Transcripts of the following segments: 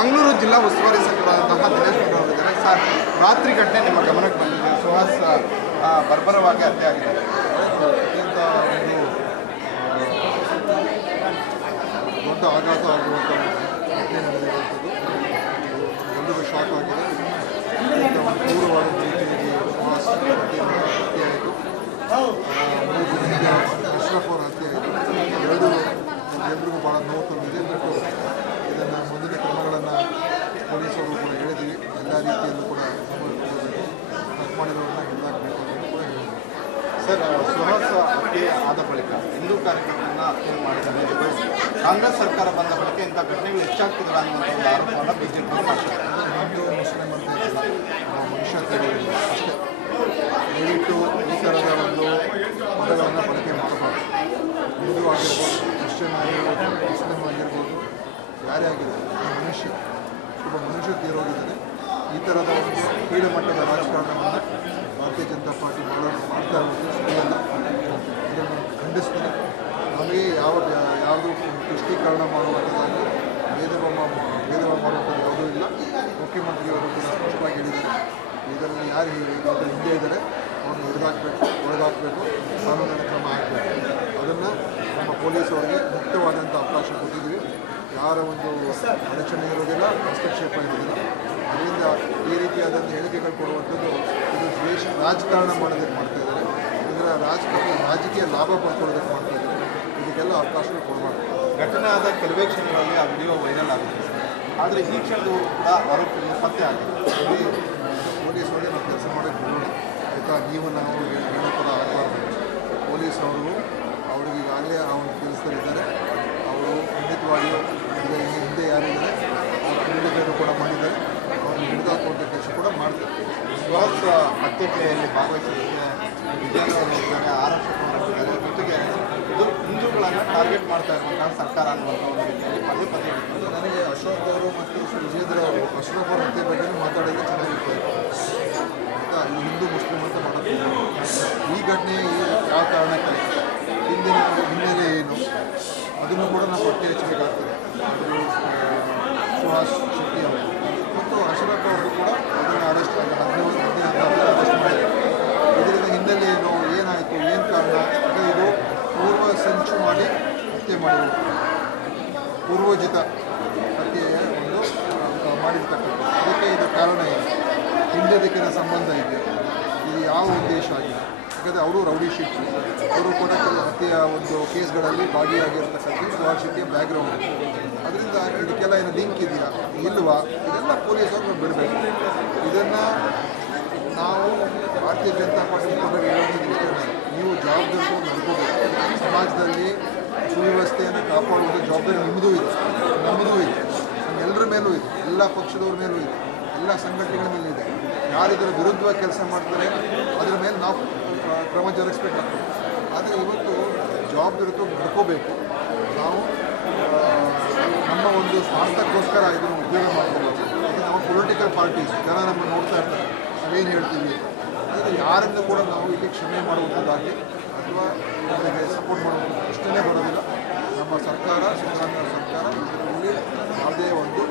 ಮಂಗಳೂರು ಜಿಲ್ಲಾ ಉಸ್ತುವಾರಿ ಸಚಿವರಾದಂತಹ ದಿನೇಶ್ ಅವರಿದ್ದಾರೆ ಸರ್ ರಾತ್ರಿ ಘಟನೆ ನಿಮ್ಮ ಗಮನಕ್ಕೆ ಬಂದಿದೆ. ಸುಹಾಸ್ ಬರ್ಬರವಾಗಿ ಹತ್ಯೆ ಆಗಿದೆ. ಅತ್ಯಂತ ಒಂದು ಆ, ದೊಡ್ಡ ಆಘಾತ ಆಗುವಂಥ ಘಟನೆ ನಡೆದಿರುವಂಥದ್ದು ಎಲ್ಲರಿಗೂ ಶಾಕ್ ಆಗಿದೆ ಅತ್ಯಂತ ಒಂದು ಕ್ರೂರವಾದ ರೀತಿಯಲ್ಲಿ ಸುಹಾಸ್ ಹತ್ಯೆ ಹತ್ಯೆಯಾಯಿತು ಆ, ಮೂರು ದಿನದ ಅಶ್ರಫ್ ಅವರ ಹತ್ಯೆ ಆಯಿತು ಎರಡೂ ಎಲ್ಲರಿಗೂ ಭಾಳ ನೋವು ತಂದಿದೆ ಬಟ್ ಇದನ್ನು ಮುಂದಿನ ಕ್ರಮಗಳನ್ನು ಪೊಲೀಸರು ಕೂಡ ಹೇಳಿದ್ದೀವಿ ಎಲ್ಲ ರೀತಿಯಲ್ಲೂ ಕೂಡ ಸಂಭವಿಸಬೇಕು ತಪ್ಪು ಮಾಡಿರೋರನ್ನ ಹಿಡಿದಾಕಬೇಕು ಅಂತ ಕೂಡ ಹೇಳಿದ್ದೀವಿ ಸರ್ ಸುಹಾಸ್ ಹತ್ಯೆ ಆದ ಬಳಿಕ ಹಿಂದೂ ಕಾರ್ಯಕ್ರಮವನ್ನು ಹತ್ಯೆ ಮಾಡಿದ್ದಾರೆ ಇದು ಕಾಂಗ್ರೆಸ್ ಸರ್ಕಾರ ಬಂದ ಬಳಿಕ ಇಂಥ ಘಟನೆಗಳು ಹೆಚ್ಚಾಗ್ತಿಲ್ಲ ಅನ್ನುವಂಥ ಒಂದು ಆರೋಪವನ್ನು ಬಿಜೆಪಿ ಮಾಡ್ತಾರೆ. ಹಿಂದೂ ಮುಸ್ಲಿಂ ಅಂತ ಇರೋದಿಲ್ಲ ಅಷ್ಟೇ ದಯವಿಟ್ಟು ಈ ಥರದ ಒಂದು ಪದಗಳನ್ನು ಬಳಕೆ ಮಾಡಬಾರ್ದು ಹಿಂದೂ ಆಗಿರ್ಬೋದು ಕ್ರಿಶ್ಚಿಯನ್ ಆಗಿರ್ಬೋದು ಮುಸ್ಲಿಂ ಆಗಿರ್ಬೋದು ಯಾರೇ ಆಗಿರ್ಬೋದು ಮನುಷ್ಯ ಒಬ್ಬ ಮನುಷ್ಯ ತೀರೋಗಿದ್ದಾರೆ. ಈ ಥರದ ಒಂದು ಕೀಳುಮಟ್ಟದ ರಾಜಕಾರಣವನ್ನು ಭಾರತೀಯ ಜನತಾ ಪಾರ್ಟಿ ಮಾಡೋದು ಮಾಡ್ತಾ ಇರೋದು. ಖಂಡಿಸ್ತೀನಿ ನಮಗೆ ಯಾವ ಯಾವುದು ತುಷ್ಟೀಕರಣ ಮಾಡುವಂಥದ್ದಾಗಿ ಭೇದಭಾವ ಭೇದಭಾವ ಮಾಡುವಂಥದ್ದು ಯಾವುದೂ ಇಲ್ಲ. ಮುಖ್ಯಮಂತ್ರಿಯವರು ಕೂಡ ಸ್ಪಷ್ಟವಾಗಿ ಹೇಳಿದ್ದಾರೆ. ಇದರಲ್ಲಿ ಯಾರು ಇದರ ಹಿಂದೆ ಇದ್ದಾರೆ, ಅವ್ರನ್ನ ಹಿಡಿದಾಕಬೇಕು ಒಳಗಾಕಬೇಕು ಕಾನೂನಿನ ಕ್ರಮ ಹಾಕಬೇಕು. ಅದನ್ನು ನಮ್ಮ ಪೊಲೀಸವರಿಗೆ ಮುಕ್ತವಾದಂಥ ಅವಕಾಶ ಕೊಟ್ಟಿದ್ದೀವಿ. ಯಾರ ಒಂದು ಅಡಚಣೆ ಇರೋದಿಲ್ಲ, ಹಸ್ತಕ್ಷೇಪ ಇರೋದಿಲ್ಲ. ಅದರಿಂದ ಈ ರೀತಿಯಾದಂಥ ಹೇಳಿಕೆಗಳು ಕೊಡುವಂಥದ್ದು ಇದು ದ್ವೇಷ, ರಾಜಕಾರಣ ಮಾಡೋದಕ್ಕೆ ಮಾಡ್ತಾ ರಾಜಕೀಯ ರಾಜಕೀಯ ಲಾಭ ಪಡ್ಕೊಳ್ಳೋದಕ್ಕೆ ಮಾಡ್ತಾ ಇದ್ದಾರೆ ಇದಕ್ಕೆಲ್ಲ ಅವಕಾಶಗಳು ಕೊಡಬಾರ್ದು. ಘಟನೆ ಆದ ಕೆಲವೇ ಕ್ಷಣಗಳಲ್ಲಿ ಆ ವಿಡಿಯೋ ವೈರಲ್ ಆಗುತ್ತೆ. ಆದರೆ ಈ ಕ್ಷಣದ ಕೂಡ ಆರೋಪಿಗಳು ಪತ್ತೆ ಆಗಿದೆ. ಪೊಲೀಸ್ ಅವರಿಗೆ ನಾವು ಕೆಲಸ ಮಾಡೋಕ್ಕೆ ಬಿಡೋಣ. ಆಯಿತಾ? ನೀವು ನಾವು ಹೇಳೋ ಆಗಬಾರ್ದು. ಪೊಲೀಸವರು ಅವ್ರಿಗೆ ಈಗಾಗಲೇ ಆ ಒಂದು ಕೆಲಸದಲ್ಲಿದ್ದಾರೆ ಅವರು ಖಂಡಿತವಾಗಿಯೂ ಹಿಂದೆ ಯಾರಿದ್ದಾರೆ ಅವ್ರು ಖಂಡಿತರು ಕೂಡ ಮಾಡಿದ್ದಾರೆ. ಅವ್ರನ್ನ ಹಿಡಿದಾಕುವಂಥ ಕೆಲಸ ಕೂಡ ಮಾಡ್ತಾರೆ. ವಿಶ್ವಾಸ ಹತ್ಯೆಯಲ್ಲಿ ಭಾಗವಹಿಸಿದ್ದಕ್ಕೆ ಆರೋಪವನ್ನು ಮಾಡಿದ್ದಾರೆ ಜೊತೆಗೆ ಇದು ಹಿಂದೂಗಳನ್ನು ಟಾರ್ಗೆಟ್ ಮಾಡ್ತಾ ಇರುವಂತಹ ಸರ್ಕಾರ ಅನ್ನುವಂಥ ಒಂದು ರೀತಿಯಲ್ಲಿ ಪದೇ ಪದೇ ಹೇಳಿದ್ರು ನನಗೆ ಅಶೋಕ್ ಅವರು ಮತ್ತು ವಿಜೇಂದ್ರ ಅವರು ಅಶೋಕ್ ಅವರ ಹತ್ಯೆ ಬಗ್ಗೆ ಮಾತಾಡಿದ್ರೆ ಚೆನ್ನಾಗಿರ್ತದೆ ಆಯಿತಾ ಈ ಹಿಂದೂ ಮುಸ್ಲಿಂ ಅಂತ ಮಾಡೋಕ್ಕೆ ಈ ಘಟನೆ ಯಾವ ಕಾರಣಕ್ಕೆ ಹಿಂದಿನ ಹಿನ್ನೆಲೆ ಏನು ಅದನ್ನು ಕೂಡ ನಾವು ಪಟ್ಟಿ ಹಚ್ಚಬೇಕಾಗ್ತದೆ ಅದು ಸುಹಾಸ್ ಶೆಟ್ಟಿ ಅವರು ಮತ್ತು ಅಶೋಕ್ ಅವರು ಕೂಡ ಅದನ್ನು ಅರೆಸ್ಟ್ ಆಗಿ ಹದಿನೇಳು ಹದಿನೈದು ಅರೆಸ್ಟ್ ಮಾಡಿದ್ದಾರೆ ಇದರಿಂದ ಹಿನ್ನೆಲೆ ಏನು ಏನಾಯಿತು ಏನು ಕಾರಣ ಅಂದರೆ ಇದು ಪೂರ್ವ ಸಂಚು ಮಾಡಿ ಹತ್ಯೆ ಮಾಡಿರುವುದು ಪೂರ್ವಜಿತ ಹತ್ಯೆ ಒಂದು ಮಾಡಿರ್ತಕ್ಕಂಥದ್ದು. ಅದಕ್ಕೆ ಇದು ಕಾರಣ ಏನು? ಹಿಂದೆ ದಿಕ್ಕಿನ ಸಂಬಂಧ ಇದೆ. ಇದು ಯಾವ ಉದ್ದೇಶ ಆಗಿದೆ? ಯಾಕಂದರೆ ಅವರು ರೌಡಿ ಶೀಟ್ರು ಅವರು ಕೂಡ ಕೆಲವು ಹತ್ಯೆಯ ಒಂದು ಕೇಸ್ಗಳಲ್ಲಿ ಭಾಗಿಯಾಗಿರ್ತಕ್ಕಂಥ ಶೆಟ್ಟಿಯ ಬ್ಯಾಕ್ಗ್ರೌಂಡ್ ಅದರಿಂದ ಇದಕ್ಕೆಲ್ಲ ಏನು ಲಿಂಕ್ ಇದೆಯಾ? ಇಲ್ವಾ? ಇದೆಲ್ಲ ಪೊಲೀಸರು ಬಿಡಬೇಕು. ಇದನ್ನು ನಾವು ಭಾರತೀಯ ಜನತಾ ಪಾರ್ಟಿ ಮುಖಂಡರು ಹೇಳೋದು ನೀವು ಜವಾಬ್ದಾರಿ ನಡ್ಕೋಬೇಕು. ಸಮಾಜದಲ್ಲಿ ಸುವ್ಯವಸ್ಥೆಯನ್ನು ಕಾಪಾಡುವಂಥ ಜವಾಬ್ದಾರಿ ನಿಮ್ಮದೂ ಇದೆ. ನಮ್ಮದೂ ಇದೆ. ನಮ್ಮೆಲ್ಲರ ಮೇಲೂ ಇದೆ. ಎಲ್ಲ ಪಕ್ಷದವ್ರ ಮೇಲೂ ಇದೆ. ಎಲ್ಲ ಸಂಘಟನೆಗಳ ಮೇಲೂ ಇದೆ. ಯಾರು ಇದರ ವಿರುದ್ಧವಾಗಿ ಕೆಲಸ ಮಾಡ್ತಾರೆ, ಅದರ ಮೇಲೆ ನಾವು ಕ್ರಮ ಜರುಗಿಸ್ಬೇಕಾಗ್ತದೆ. ಆದರೆ ಇವತ್ತು ಜವಾಬ್ದಾರಿತು ನಡ್ಕೋಬೇಕು ನಾವು ನಮ್ಮ ಒಂದು ಸ್ವಾರ್ಥಕ್ಕೋಸ್ಕರ ಇದನ್ನು ಉದ್ಯೋಗ ಮಾಡ್ಕೋಬೇಕು ಅದು ನಾವು ಪೊಲಿಟಿಕಲ್ ಪಾರ್ಟೀಸ್ ಜನ ನಮ್ಮನ್ನು ನೋಡ್ತಾ ಇರ್ತಾರೆ. ನಾವೇನು ಹೇಳ್ತೀವಿ ಅದಕ್ಕೆ ಯಾರಿಂದ ಕೂಡ ನಾವು ಇಲ್ಲಿ ಕ್ಷಮೆ ಮಾಡುವಂಥದ್ದಾಗಲಿ ಅಥವಾ ಅವರಿಗೆ ಸಪೋರ್ಟ್ ಮಾಡೋದು ಅಷ್ಟೇ ಬರೋದಿಲ್ಲ. ನಮ್ಮ ಸರ್ಕಾರ ಸಿದ್ದರಾಮಯ್ಯ ಸರ್ಕಾರ ಇದರಲ್ಲಿ ಯಾವುದೇ ಒಂದು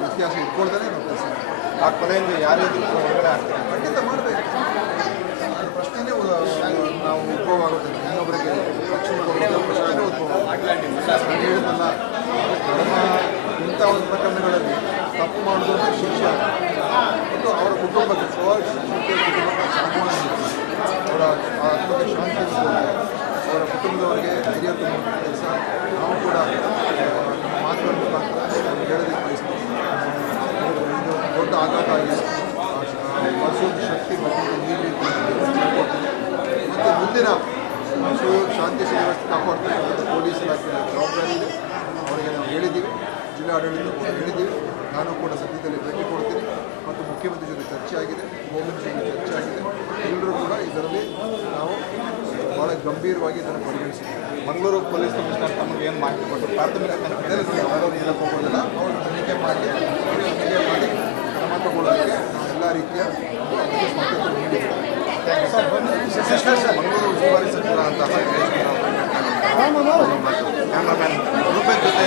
ವ್ಯತ್ಯಾಸ ಇಟ್ಕೊಳ್ದೇ ನಾವು ಕೆಲಸ ಆ ಕೊನೆಯಲ್ಲಿ ಕೂಡ ಹೊರಗಡೆ ಆಗ್ತಾರೆ ಖಂಡಿತ ಮಾಡಬೇಕು. ಪ್ರಶ್ನೆನೇ ನಾವು ಉದ್ಭವ ಆಗೋದಿಲ್ಲ. ಇನ್ನೊಬ್ಬರಿಗೆ ಪ್ರಶ್ನೆ ಉದ್ಭವ. ನಾನು ಹೇಳಿದ್ನಲ್ಲ ನಮ್ಮ ಇಂಥ ಒಂದು ಪ್ರಕರಣಗಳಲ್ಲಿ ತಪ್ಪು ಮಾಡೋದು ಶಿಕ್ಷಣ ಶಿಕ್ಷೆ. ಮತ್ತು ಅವರ ಕುಟುಂಬಕ್ಕೆ ಶೆಟ್ಟಿ ಕುಟುಂಬಕ್ಕೆ ಅವರ ಆತ್ಮಕ್ಕೆ ಶಾಂತಿ ಅವರ ಕುಟುಂಬದವರಿಗೆ ಧೈರ್ಯ ತುಂಬುವಂಥ ಕೆಲಸ ನಾವು ಕೂಡ ಮಾತುಗಳ ಮುಖಾಂತರ ಹೇಳೋದಕ್ಕೆ ಬಯಸ್ತೀವಿ. ಇದು ದೊಡ್ಡ ಆಘಾತ ಆಗಿದೆ ಬಳಸೋದು ಶಕ್ತಿ ಮತ್ತು ನೀರು ಮತ್ತು ಮುಂದಿನ ಸು ಶಾಂತಿ ಸುವ್ಯವಸ್ಥೆ ಕಾಪಾಡ್ತಕ್ಕಂಥ ಪೊಲೀಸ್ ಇಲಾಖೆಯ ಜವಾಬ್ದಾರಿ ಅವರಿಗೆ ನಾವು ಹೇಳಿದ್ದೀವಿ. ಜಿಲ್ಲಾಡಳಿತ ಕೂಡ ಹೇಳಿದ್ದೀವಿ. ನಾನು ಕೂಡ ಸದ್ಯದಲ್ಲಿ ಭೇಟಿ ಕೊಡ್ತೀನಿ. ಮತ್ತು ಮುಖ್ಯಮಂತ್ರಿ ಜೊತೆ ಚರ್ಚೆ ಆಗಿದೆ ಹೋಮ್ ಮಿನಿಸ್ಟರ್ ಎಲ್ಲರೂ ಕೂಡ ಇದರಲ್ಲಿ ನಾವು ಭಾಳ ಗಂಭೀರವಾಗಿ ಇದನ್ನು ಪರಿಗಣಿಸಿದ್ದೀವಿ ಮಂಗಳೂರು ಪೊಲೀಸ್ ಕಮಿಷನರ್ ತಮಗೆ ಏನು ಮಾಹಿತಿ ಕೊಟ್ಟು ಪ್ರಾಥಮಿಕ ತನಿಖೆ ಇದರಲ್ಲಿ ಯಾರೂ ಹೇಳಕ್ಕೆ ಹೋಗೋದಿಲ್ಲ ಅವರು ತನಿಖೆ ಮಾಡಿ ತನಿಖೆ ಮಾಡಿ ಕ್ರಮ ತಗೊಳ್ಳೋದಕ್ಕೆ ಎಲ್ಲ ರೀತಿಯ ಮಂಗಳೂರು ಉಸ್ತುವಾರಿ ಸಚಿವರ ಅಂತ ಕ್ಯಾಮ್ರಾಮನ್ ರೂಪೇಶ್ ಜೊತೆ